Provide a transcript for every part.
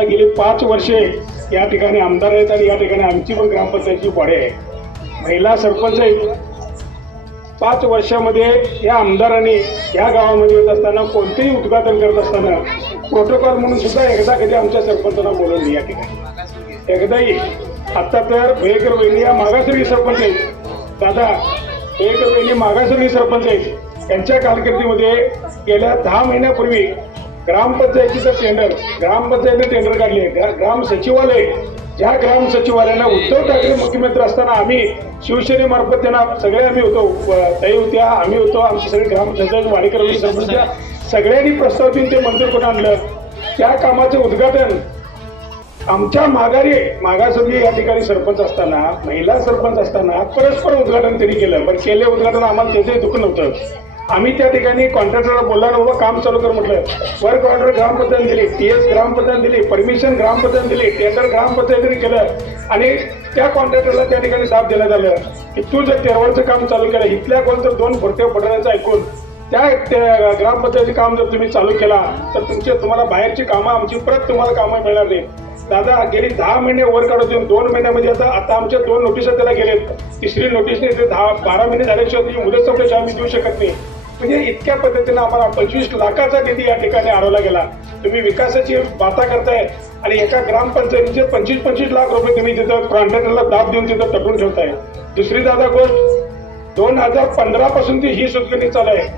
आता गेली पाच वर्षे या ठिकाणी आमदार आहेत आणि या ठिकाणी आमची पण ग्रामपंचायतची बॉडी आहे. महिला सरपंच पाच वर्षामध्ये या आमदाराने या गावामध्ये येत असताना कोणतेही उद्घाटन करत असताना प्रोटोकॉल म्हणून सुद्धा एकदा कधी आमच्या सरपंचांना बोलवली या ठिकाणी. एकदाही. आता तर भयकर वहिनी या मागासवर्गीय सरपंच आहेत. दादा भयकर वहिनी मागासवर्गीय सरपंच आहेत. त्यांच्या कारकिर्दीमध्ये गेल्या दहा महिन्यापूर्वी ग्रामपंचायतीचं टेंडर ग्रामपंचायतीने टेंडर काढले ग्राम सचिवालय ज्या ग्राम सचिवालयाला उद्धव ठाकरे मुख्यमंत्री असताना आम्ही शिवसेनेमार्फत त्यांना सगळे आम्ही होतो ताई होत्या आम्ही होतो आमचे सगळे ग्रामपंचायत वाडेकर सरपंच सगळ्यांनी प्रस्ताव देऊन ते मंजूर करून आणलं. त्या कामाचं उद्घाटन आमच्या माघारी मागासवर्गीय या ठिकाणी सरपंच असताना महिला सरपंच असताना परस्पर उद्घाटन त्यांनी केलं. पण केले उद्घाटन आम्हाला त्याचंही दुःख नव्हतं. आम्ही त्या ठिकाणी कॉन्ट्रॅक्टरला बोलला नव्हतं काम चालू कर म्हटलं. वर्क ऑर्डर ग्रामपंचायत दिली टी एस ग्रामपंचायत दिली परमिशन ग्रामपंचायत दिली टेंडर ग्रामपंचायतीने केलं. आणि त्या कॉन्ट्रॅक्टरला त्या ठिकाणी दाब देण्यात आलं. की तू जर तेरवाडचं काम चालू केलं इथल्या कोणतं दोन भरत्या पडण्याचं ऐकून त्या त्या काम जर तुम्ही चालू केला तर तुमचे तुम्हाला बाहेरची कामं आमची परत तुम्हाला कामं मिळणार नाही. दादा गेली दहा महिने वर काढत होते दोन महिन्यामध्ये आता आता आमच्या दोन नोटिसा त्याला गेलेत. तिसरी नोटीसने ते दहा बारा महिने झाल्याशिवाय तुम्ही मुदत संपल्याशिवाय आम्ही देऊ शकत नाही. म्हणजे इतक्या पद्धतीनं आम्हाला पंचवीस लाखाचा निधी या ठिकाणी हरवला गेला. तुम्ही विकासाची बाता करताय आणि एका ग्रामपंचायतीचे पंचवीस पंचवीस लाख रुपये तुम्ही तिथं कॉन्ट्रॅक्टरला दाब देऊन तिथं तटून ठेवताय. दुसरी दादा गोष्ट दोन हजार पंधरा पासून ती ही सुटकेली चालू आहे.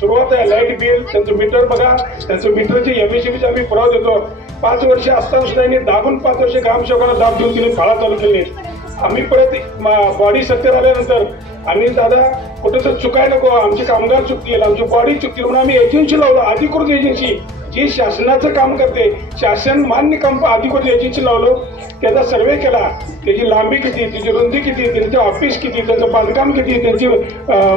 सुरुवात आहे लाइट बिल त्यांचं मीटर बघा त्यांचं मीटरचे एमएससीबीचे आम्ही पुरावा देतो. पाच वर्ष असताना सुद्धा यांनी दाबून पाच वर्ष ग्रामसेवकांना दाब देऊन तिने काळा चालू केले. आम्ही परत बॉडी सत्तेत आल्यानंतर आम्ही दादा कुठं तर चुकाय नको आमचे कामगार चुकतील आमची बॉडी चुकतील म्हणून आम्ही एजन्सी लावलो अधिकृत एजन्सी जी शासनाचं काम करते शासन मान्य काम अधिकृत एजन्सी लावलो त्याचा सर्वे केला त्याची लांबी किती त्याची रुंदी किती त्यांचं ऑफिस किती त्यांचं बांधकाम किती त्यांची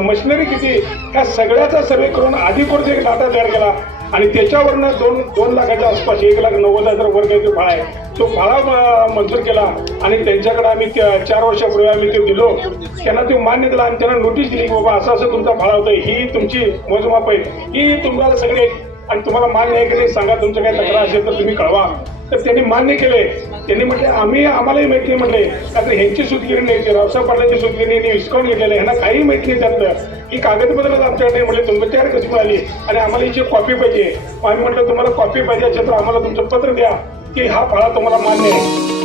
मशिनरी किती ह्या सगळ्याचा सर्वे करून अधिकृत एक डाटा तयार केला आणि त्याच्यावरनं दोन दोन लाखाच्या आसपास एक लाख नव्वद हजार वर्ग जो फाळा आहे. तो फाळा मंजूर केला आणि त्यांच्याकडे आम्ही त्या- चार वर्षापूर्वी आम्ही ते दिलो. त्यांना ते मान्य दिला आणि त्यांना नोटीस दिली की बाबा असं असं तुमचा फाळा होता ही तुमची मोजमाप आहे. ही तुम्हाला सगळे आणि तुम्हाला मान्य आहे की नाही? सांगा तुमचं काही तक्रार असेल तर तुम्ही कळवा. तर त्यांनी मान्य केले. त्यांनी म्हटले आम्ही आम्हालाही माहिती नाही म्हटले. आता ह्यांची सुतगिरी नाही रावसाहेब पाटलांची सुतगिरी यांनी विस्कावून घेतलेलं ह्यांना काही माहिती नाही त्यातलं ही कागदपत्रच आमच्याकडे म्हटले. तुमच्याकडे कशी मिळाली आणि आम्हाला हिची कॉपी पाहिजे आम्ही म्हटलं तुम्हाला कॉपी पाहिजे असेल तर आम्हाला तुमचं पत्र द्या. की हा फळा तुम्हाला मान्य आहे.